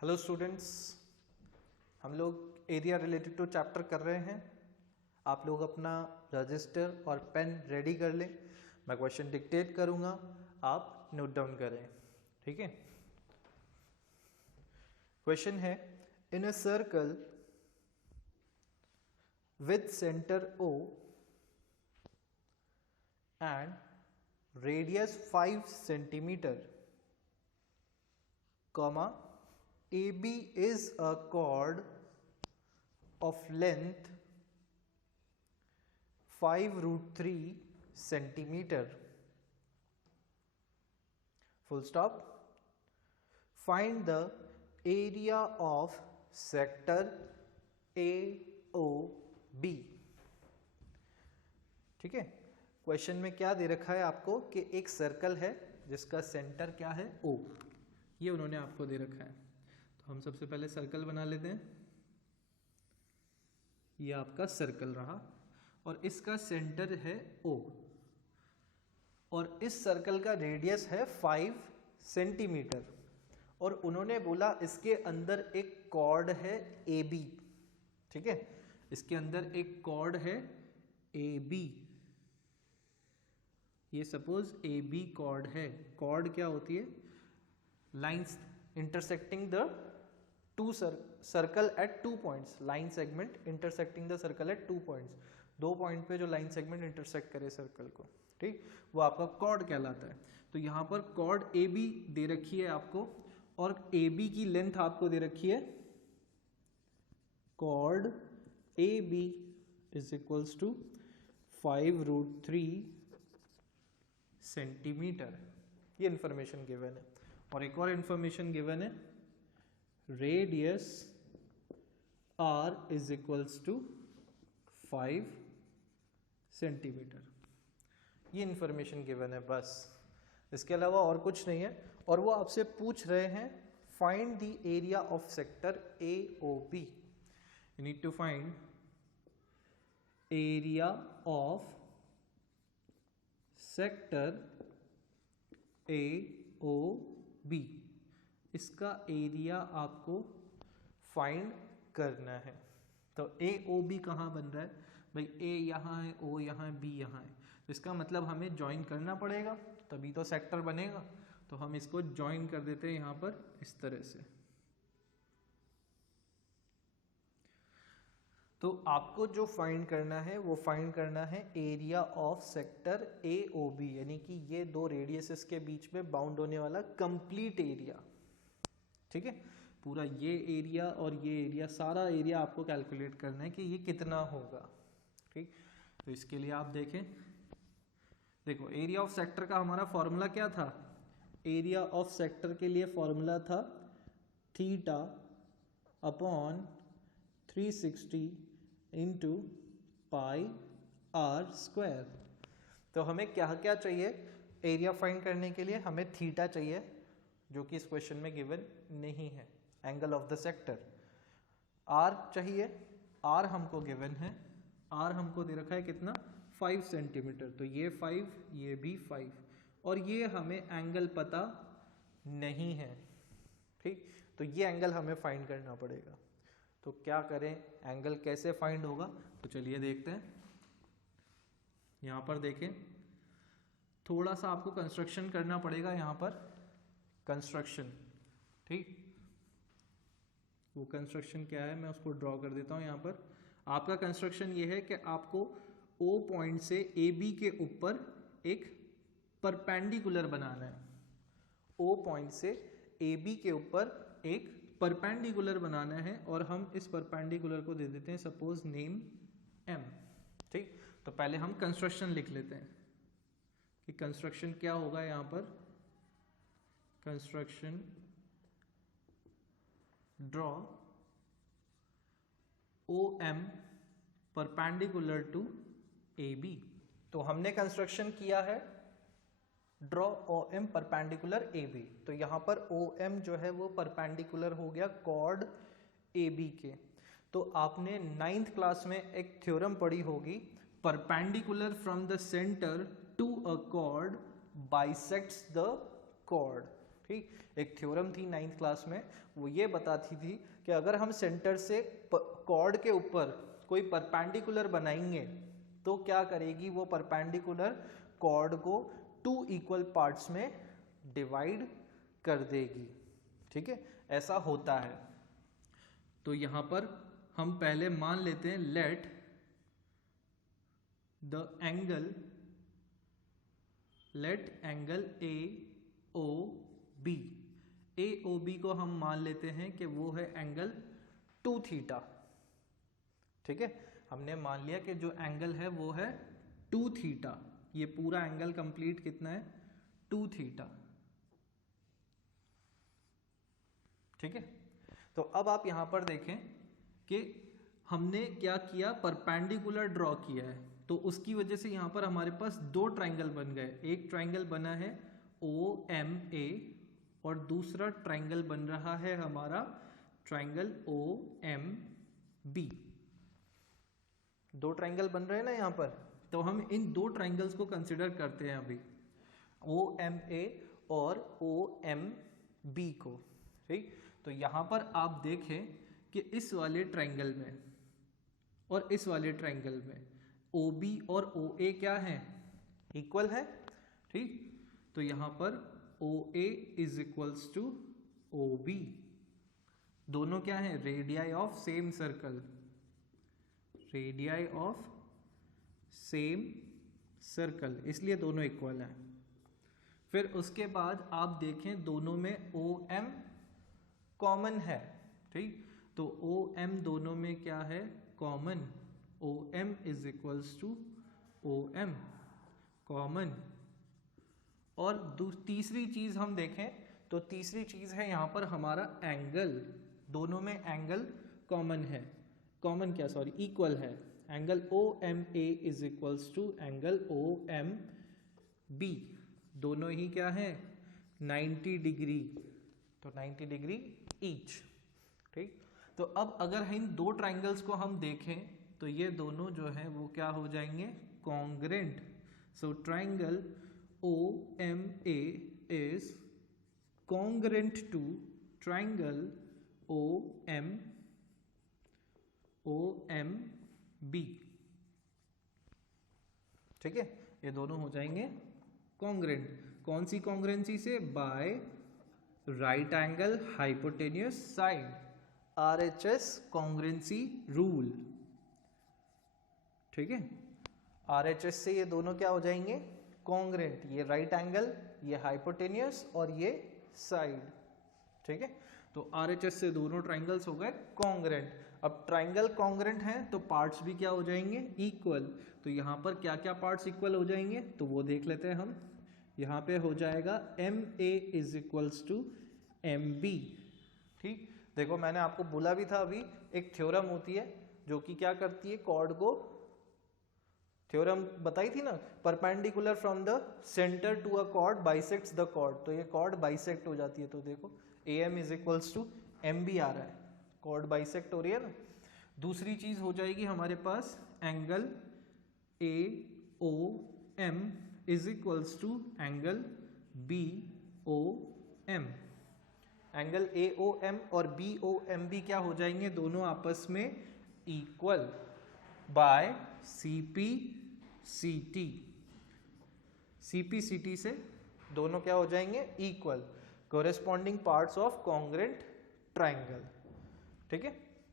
Hello students, हम लोग area related to chapter कर रहे हैं। आप लोग अपना रजिस्टर और पेन रेडी कर लें। मैं क्वेश्चन डिक्टेट करूंगा, आप नोट डाउन करें। ठीक है। क्वेश्चन है, in a circle with centre O and radius 5 centimetre, comma AB is a chord of length 5√3 centimeter. Full stop. Find the area of sector AOB. ठीक है। क्वेश्चन में क्या दे रखा है आपको कि एक सर्कल है जिसका सेंटर क्या है O, ये उन्होंने आपको दे रखा है। तो हम सबसे पहले सर्कल बना लेते हैं। ये आपका सर्कल रहा और इसका सेंटर है O और इस सर्कल का रेडियस है 5 सेंटीमीटर और उन्होंने बोला इसके अंदर एक कॉर्ड है AB। ठीक है, इसके अंदर एक कॉर्ड है AB। ये सपोज AB कॉर्ड है। कॉर्ड क्या होती है? Lines intersecting the two circle eight 2 points. Line segment intersecting the circle eight 2 points. 2 point पे जो लाइन सेगमेंट इंटरसेक्ट करे सर्कल को, ठीक, वो आपका कॉर्ड कहलाता है। तो यहाँ पर कॉर्ड AB दे रखी है आपको और AB की लेंथ आपको दे रखी है, chord AB is equals to 5√3 centimetre. ये इंफॉर्मेशन गिवन है। और एक और इंफॉर्मेशन गिवन है, radius R is equals to 5 centimetre. ये इंफॉर्मेशन गिवन है, बस इसके अलावा और कुछ नहीं है। और वो आपसे पूछ रहे हैं find the area of sector AOB। You need to find area of sector AOB। इसका एरिया आपको फाइंड करना है। तो AOB कहाँ बन रहा है भाई? A यहाँ है, O यहाँ है, B यहाँ है। तो इसका मतलब हमें ज्वाइन करना पड़ेगा, तभी तो सेक्टर बनेगा। तो हम इसको ज्वाइन कर देते हैं यहाँ पर इस तरह से। तो आपको जो फाइंड करना है वो फाइंड करना है एरिया ऑफ सेक्टर AOB, यानी कि ये दो रेडियसेस के बीच में बाउंड होने वाला कंप्लीट एरिया। ठीक है, पूरा ये एरिया और ये एरिया, सारा एरिया आपको कैलकुलेट करना है कि ये कितना होगा। ठीक, तो इसके लिए आप देखें, देखो एरिया ऑफ सेक्टर का हमारा फॉर्मूला क्या था? एरिया ऑफ सेक्टर के लिए फॉर्मूला था theta upon 360 into pi R square. तो हमें क्या क्या चाहिए एरिया फाइंड करने के लिए? हमें थीटा चाहिए, जो कि इस क्वेश्चन में गिवन नहीं है, angle of the sector. R चाहिए, आर हमको गिवन है, आर हमको दे रखा है कितना? 5 सेंटीमीटर। तो ये 5, ये भी 5, और ये हमें एंगल पता नहीं है। ठीक, तो ये एंगल हमें फाइंड करना पड़ेगा। तो क्या करें, एंगल कैसे फाइंड होगा? तो चलिए देखते हैं। यहाँ पर देखें, थोड़ा सा आपको कंस्ट्रक्शन करना पड़ेगा यहाँ पर, कंस्ट्रक्शन। ठीक, वो कंस्ट्रक्शन क्या है मैं उसको ड्रॉ कर देता हूँ यहाँ पर। आपका कंस्ट्रक्शन ये है कि आपको O पॉइंट से AB के ऊपर एक परपेंडिकुलर बनाना है। O पॉइंट से AB के ऊपर एक परपेंडिकुलर बनाना है और हम इस परपेंडिकुलर को दे देते हैं सपोज नेम M। ठीक, तो पहले हम कंस्ट्रक्शन लिख लेते हैं कि कंस्ट्रक्शन क्या होगा यहाँ पर। Construction, draw OM perpendicular to AB। तो हमने कंस्ट्रक्शन किया है ड्रॉ OM परपेंडिकुलर AB। तो यहां पर OM जो है वो परपेंडिकुलर हो गया कॉर्ड AB के। तो आपने 9th क्लास में एक थ्योरम पढ़ी होगी, perpendicular from the centre to a chord bisects the chord. ठीक, एक थ्योरम थी 9th क्लास में, वो ये बताती थी कि अगर हम सेंटर से कॉर्ड के ऊपर कोई परपेंडिकुलर बनाएंगे तो क्या करेगी वो परपेंडिकुलर कॉर्ड को 2 इक्वल पार्ट्स में डिवाइड कर देगी। ठीक है, ऐसा होता है। तो यहां पर हम पहले मान लेते हैं let the angle A O B, A O B को हम मान लेते हैं कि वो है एंगल 2 थीटा। ठीक है, हमने मान लिया कि जो एंगल है वो है 2 थीटा, ये पूरा एंगल कंप्लीट कितना है 2 थीटा। ठीक है, तो अब आप यहां पर देखें कि हमने क्या किया, परपेंडिकुलर ड्रॉ किया है, तो उसकी वजह से यहां पर हमारे पास 2 ट्राइंगल बन गए। एक ट्राइंगल बना है ओ एम ए और दूसरा ट्राइंगल बन रहा है हमारा triangle O M B. 2 triangle बन रहे हैं ना यहां पर, तो हम इन 2 ट्राइंगल्स को कंसिडर करते हैं अभी, ओ एम ए और ओ एम बी को। ठीक, तो यहां पर आप देखें कि इस वाले ट्राइंगल में और इस वाले ट्राइंगल में ओ बी और ओ ए क्या है, इक्वल है। ठीक, तो यहां पर O A is equals to O B, दोनों क्या है, radii of same circle, radii of same circle, इसलिए दोनों इक्वल हैं। फिर उसके बाद आप देखें दोनों में ओ एम कॉमन है। ठीक, तो ओ एम दोनों में क्या है, common, O M is equals to O M common. और तीसरी चीज हम देखें तो तीसरी चीज है यहां पर हमारा एंगल, दोनों में एंगल कॉमन है, कॉमन क्या सॉरी इक्वल है, angle O M A is equals to angle O M B, दोनों ही क्या है 90 डिग्री, तो 90 डिग्री ईच। ठीक, तो अब अगर इन 2 ट्राइंगल्स को हम देखें तो ये दोनों जो है वो क्या हो जाएंगे, congruent. So triangle O M A is congruent to triangle OMB। ठीक है, ये दोनों हो जाएंगे कॉन्ग्रेंट। कौन सी कॉन्ग्रेंसी से, by right angle hypotenuse side, RHS congruency rule. ठीक है, RHS से ये दोनों क्या हो जाएंगे, कॉन्ग्रेंट, ये राइट एंगल, ये हाइपोटेन्यूस और ये साइड। ठीक है, तो RHS से दोनों ट्राइंगल्स हो गए कॉन्ग्रेंट। अब ट्राइंगल कॉन्ग्रेंट हैं तो पार्ट्स भी क्या हो जाएंगे, इक्वल। तो यहां पर क्या क्या पार्ट्स इक्वल हो जाएंगे तो वो देख लेते हैं हम। यहां पे हो जाएगा MA is equals to MB। ठीक, देखो मैंने आपको बोला भी था अभी, एक थ्योरम होती है जो कि क्या करती है, कॉर्ड को, थ्योरम बताई थी ना, perpendicular from the centre to a chord bisects the chord, तो ये कॉर्ड बाइसेक्ट हो जाती है। तो देखो AM is equals to MB आ रहा है, कॉर्ड बाइसेक्ट हो रही है ना। दूसरी चीज हो जाएगी हमारे पास angle AOM is equals to angle BOM। Angle AOM और BOMB क्या हो जाएंगे, दोनों आपस में इक्वल बाय CPCT। CPCT से दोनों क्या हो जाएंगे, equal, corresponding parts of congruent triangle. ठीक है,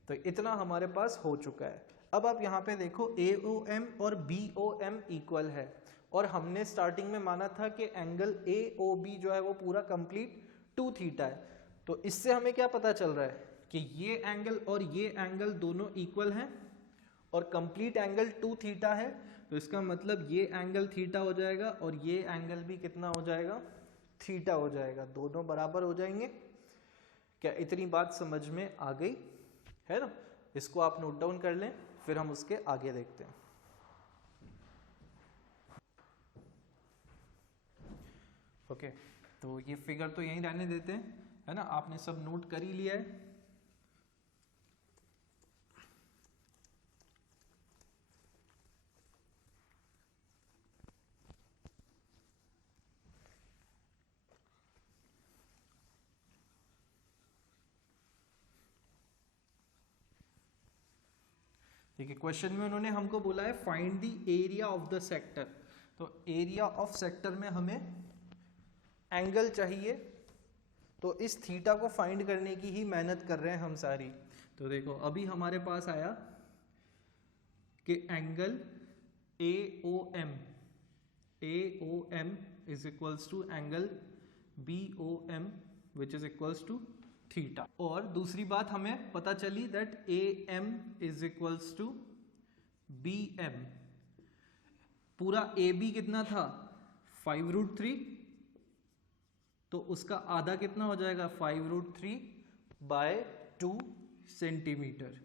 तो इतना हमारे पास हो चुका है। अब आप यहाँ पे देखो AOM और BOM इक्वल है, और हमने स्टार्टिंग में माना था कि एंगल AOB जो है वो पूरा कंप्लीट 2 थीटा है। तो इससे हमें क्या पता चल रहा है कि ये एंगल और ये एंगल दोनों इक्वल हैं और कंप्लीट एंगल 2 थीटा है। तो इसका मतलब ये एंगल थीटा हो जाएगा और ये एंगल भी कितना हो जाएगा, थीटा हो जाएगा, दोनों बराबर हो जाएंगे। क्या इतनी बात समझ में आ गई है ना? इसको आप नोट डाउन कर लें, फिर हम उसके आगे देखते हैं। ओके, तो ये फिगर तो यहीं रहने देते हैं, है ना, आपने सब नोट कर ही लिया है। ठीक है, क्वेश्चन में उन्होंने हमको बोला है find the area of the sector. तो एरिया ऑफ सेक्टर में हमें एंगल चाहिए, तो इस थीटा को फाइंड करने की ही मेहनत कर रहे हैं हम सारी। तो देखो अभी हमारे पास आया कि angle AOM is equals to angle BOM which is equals to theta. और दूसरी बात हमें पता चली that AM is equals to BM। पूरा AB कितना था 5√3, तो उसका आधा कितना हो जाएगा 5√3/2 सेंटीमीटर,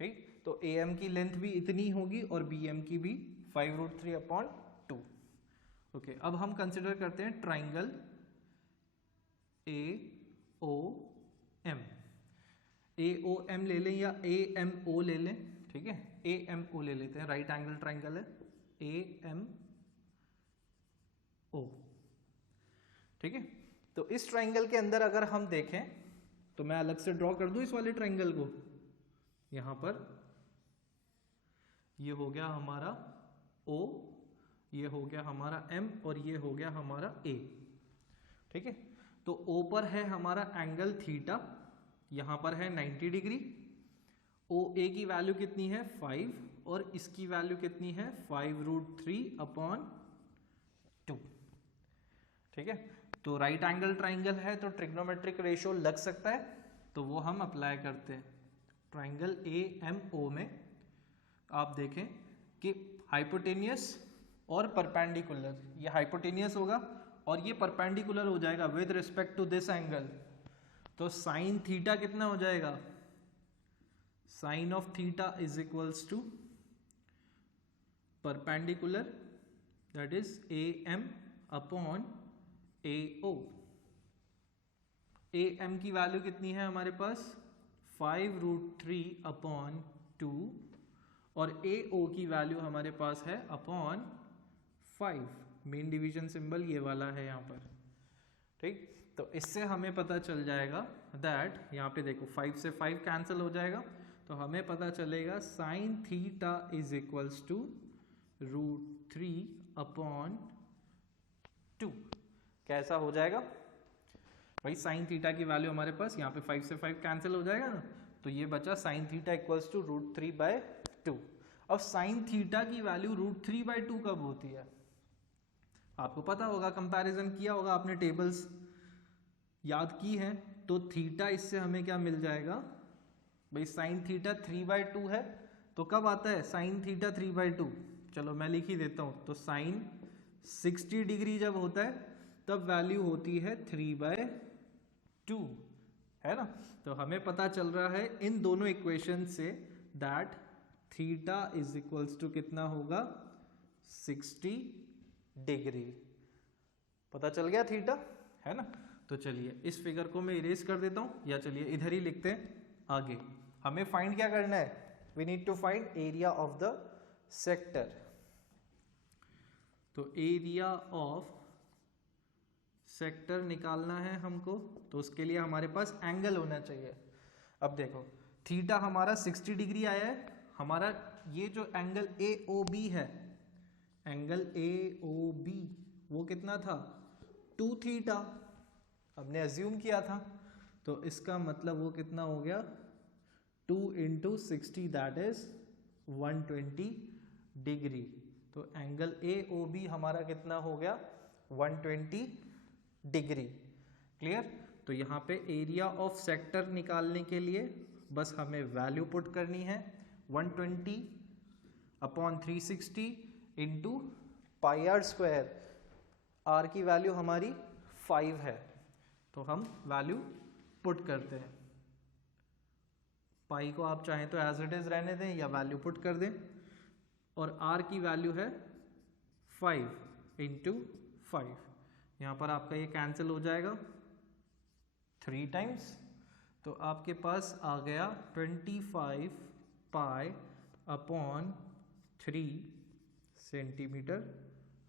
राइट। तो AM की लेंथ भी इतनी होगी और BM की भी 5√3/2। ओके, अब हम कंसिडर करते हैं ट्राइंगल AOM ले लें या AMO ले लें, ठीक है, AMO ले लेते हैं, राइट एंगल ट्राइंगल है AMO, ठीक है। तो इस ट्राइंगल के अंदर अगर हम देखें तो मैं अलग से ड्रॉ कर दूं इस वाले ट्राइंगल को, यहां पर ये हो गया हमारा O, ये हो गया हमारा M और ये हो गया हमारा A, ठीक है। तो O पर है हमारा एंगल थीटा, यहां पर है 90 डिग्री। OA की वैल्यू कितनी है 5 और इसकी वैल्यू कितनी है 5√3/2, ठीक है। तो राइट एंगल ट्राइंगल है तो ट्रिग्नोमेट्रिक रेशियो लग सकता है, तो वो हम अप्लाई करते हैं। ट्राइंगल AMO में आप देखें कि हाइपोटेनियस और परपेंडिकुलर, ये हाइपोटेनियस होगा और ये परपेंडिकुलर हो जाएगा with respect to this angle. तो साइन थीटा कितना हो जाएगा, sine of theta is equals to perpendicular that is AM/AO। AM की वैल्यू कितनी है हमारे पास 5√3/2 और AO की वैल्यू हमारे पास है /5। मेन डिवीजन सिंबल ये वाला है यहाँ पर, ठीक। तो इससे हमें पता चल जाएगा दैट, यहाँ पे देखो 5 से 5 कैंसिल हो जाएगा, तो हमें पता चलेगा sine theta is equals to √3/2। कैसा हो जाएगा भाई, साइन थीटा की वैल्यू हमारे पास यहाँ पे 5 से 5 कैंसिल हो जाएगा ना, तो ये बचा साइन थीटा इक्वल्स टू √3/2। अब साइन थीटा की वैल्यू √3/2 कब होती है आपको पता होगा, कंपैरिजन किया होगा आपने, टेबल्स याद की है। तो थीटा इससे हमें क्या मिल जाएगा भाई, साइन थीटा 3/2 है, तो कब आता है साइन थीटा 3/2, चलो मैं लिख ही देता हूं। तो साइन 60 डिग्री जब होता है तब वैल्यू होती है 3/2, है ना। तो हमें पता चल रहा है इन दोनों इक्वेशन से that theta is equals to कितना होगा 60 डिग्री। पता चल गया थीटा, है ना। तो चलिए इस फिगर को मैं इरेज कर देता हूं, या चलिए इधर ही लिखते हैं आगे। हमें फाइंड क्या करना है, we need to find area of the sector. तो एरिया ऑफ सेक्टर निकालना है हमको, तो उसके लिए हमारे पास एंगल होना चाहिए। अब देखो थीटा हमारा 60 डिग्री आया है, हमारा ये जो एंगल AOB है, एंगल AOB वो कितना था 2 थीटा, हमने अज्यूम किया था। तो इसका मतलब वो कितना हो गया 2 × 60 दैट इज 120 डिग्री। तो एंगल AOB हमारा कितना हो गया 120 डिग्री। क्लियर। तो यहाँ पे एरिया ऑफ सेक्टर निकालने के लिए बस हमें वैल्यू पुट करनी है 120/360 इंटू πr²। r की वैल्यू हमारी 5 है, तो हम वैल्यू पुट करते हैं। पाई को आप चाहें तो एज इट इज रहने दें या वैल्यू पुट कर दें, और r की वैल्यू है 5 × 5। यहाँ पर आपका ये कैंसिल हो जाएगा 3 टाइम्स, तो आपके पास आ गया 25π/3 सेंटीमीटर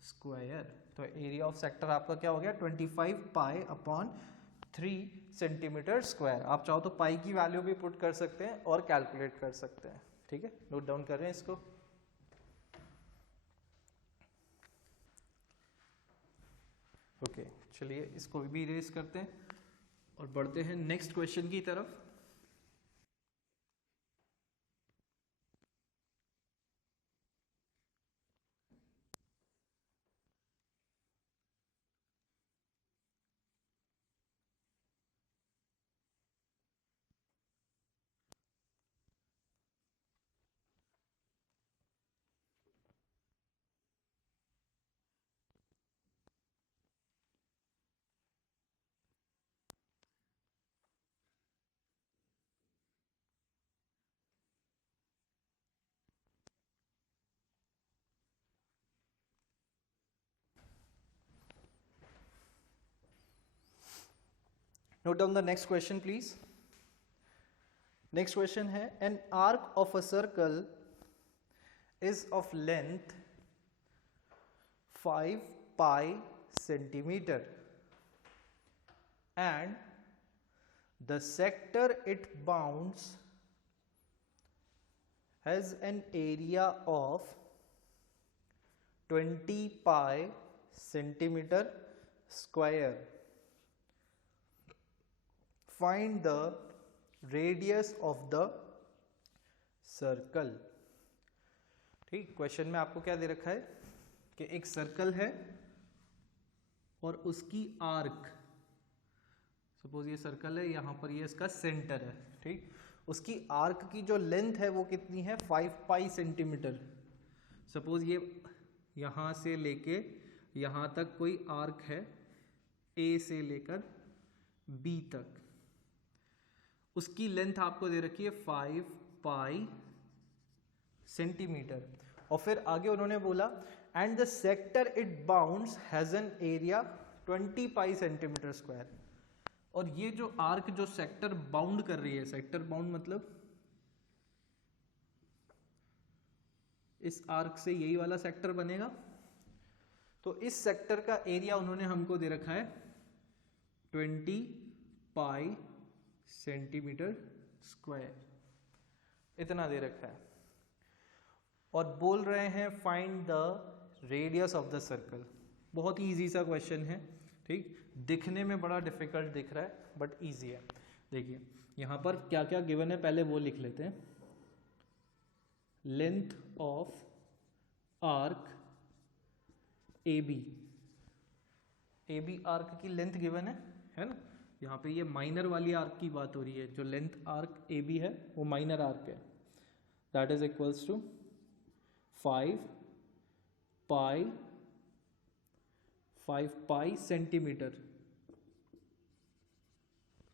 स्क्वायर। तो एरिया ऑफ सेक्टर आपका क्या हो गया 25π/3 सेंटीमीटर स्क्वायर। आप चाहो तो पाई की वैल्यू भी पुट कर सकते हैं और कैलकुलेट कर सकते हैं। ठीक है, नोट डाउन कर रहे हैं इसको। ओके, चलिए इसको भी इरेज करते हैं और बढ़ते हैं नेक्स्ट क्वेश्चन की तरफ। Note down the next question, please. Next question है, an arc of a circle is of length 5 pi centimeter and the sector it bounds has an area of 20 pi centimeter square. Find the radius of the circle. ठीक, question में आपको क्या दे रखा है कि एक circle है और उसकी आर्क, सपोज ये सर्कल है, यहां पर ये इसका सेंटर है, ठीक, उसकी आर्क की जो लेंथ है वो कितनी है, 5 पाई सेंटीमीटर। सपोज ये यहां से लेके यहां तक कोई आर्क है, ए से लेकर बी तक, उसकी लेंथ आपको दे रखी है 5 पाई सेंटीमीटर। और फिर आगे उन्होंने बोला and the sector it bounds has an area 20 pi centimetre square. और ये जो आर्क जो सेक्टर बाउंड कर रही है, सेक्टर बाउंड मतलब इस आर्क से यही वाला सेक्टर बनेगा, तो इस सेक्टर का एरिया उन्होंने हमको दे रखा है 20 पाई सेंटीमीटर स्क्वायर, इतना दे रखा है। और बोल रहे हैं find the radius of the circle. बहुत ही इजी सा क्वेश्चन है, ठीक, दिखने में बड़ा डिफिकल्ट दिख रहा है बट इजी है। देखिए यहां पर क्या क्या गिवन है, पहले वो लिख लेते हैं। Length of arc A B arc की लेंथ गिवन है ना। यहाँ पे ये माइनर वाली आर्क की बात हो रही है, जो लेंथ आर्क ए बी है वो माइनर आर्क है, that is equals to 5 pi centimetre,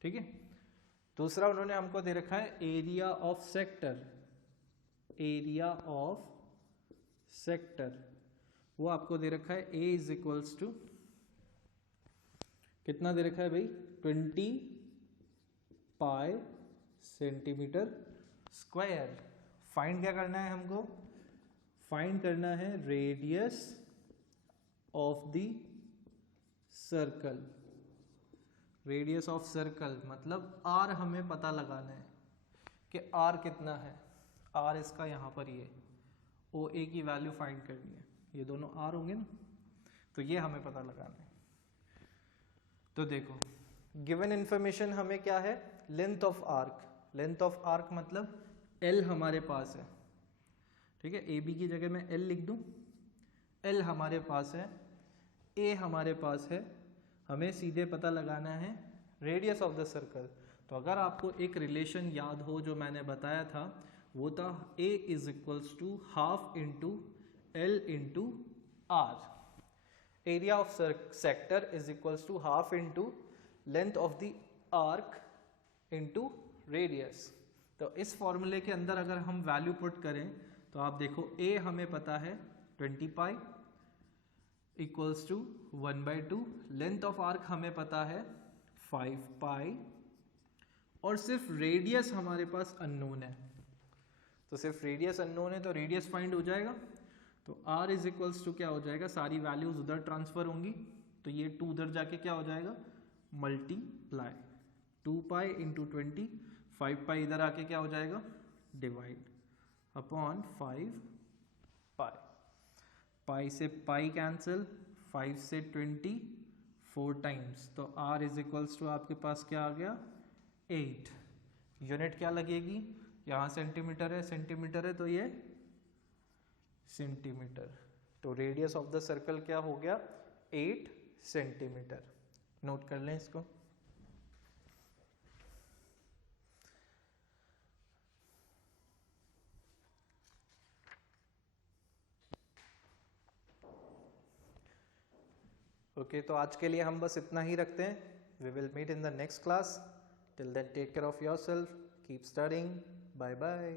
ठीक है। दूसरा उन्होंने हमको दे रखा है एरिया ऑफ सेक्टर, वो आपको दे रखा है ए इज इक्वल्स टू कितना दे रखा है भाई, 20 पाई सेंटीमीटर स्क्वायर। फाइंड क्या करना है हमको, फाइंड करना है radius of the circle. Radius of circle मतलब आर हमें पता लगाना है कि आर कितना है। आर इसका यहाँ पर ये ओ ए की वैल्यू फाइंड करनी है, ये दोनों आर होंगे ना, तो ये हमें पता लगाना है। तो देखो गिवन इंफॉर्मेशन हमें क्या है, length of arc. Length of arc मतलब एल हमारे पास है, ठीक है, ए बी की जगह मैं एल लिख दूं, एल हमारे पास है, ए हमारे पास है, हमें सीधे पता लगाना है रेडियस ऑफ द सर्कल। तो अगर आपको एक रिलेशन याद हो जो मैंने बताया था, वो था A is equals to half into L into R. Area of sector is equals to half into length of the arc into radius. तो इस फॉर्मूले के अंदर अगर हम वैल्यू पुट करें तो आप देखो ए हमें पता है 20 pi equals to 1/2, length of arc हमें पता है 5 पाई, और सिर्फ रेडियस हमारे पास अननोन है। तो सिर्फ रेडियस अननोन है तो रेडियस फाइंड हो जाएगा। तो r इज इक्वल्स टू क्या हो जाएगा, सारी वैल्यूज उधर ट्रांसफर होंगी, तो ये 2 उधर जाके क्या हो जाएगा, मल्टीप्लाई 2 पाई इंटू 20, 5 पाई इधर आके क्या हो जाएगा, डिवाइड। अपॉन 5 पाई। पाई से पाई कैंसिल, 5 से 20 4 टाइम्स, तो r इज इक्वल्स टू आपके पास क्या आ गया 8। यूनिट क्या लगेगी, यहाँ सेंटीमीटर है तो ये सेंटीमीटर, तो रेडियस ऑफ द सर्कल क्या हो गया 8 सेंटीमीटर। नोट कर लें इसको। ओके तो आज के लिए हम बस इतना ही रखते हैं। We will meet in the next class. Till then take care of yourself, keep studying, bye bye.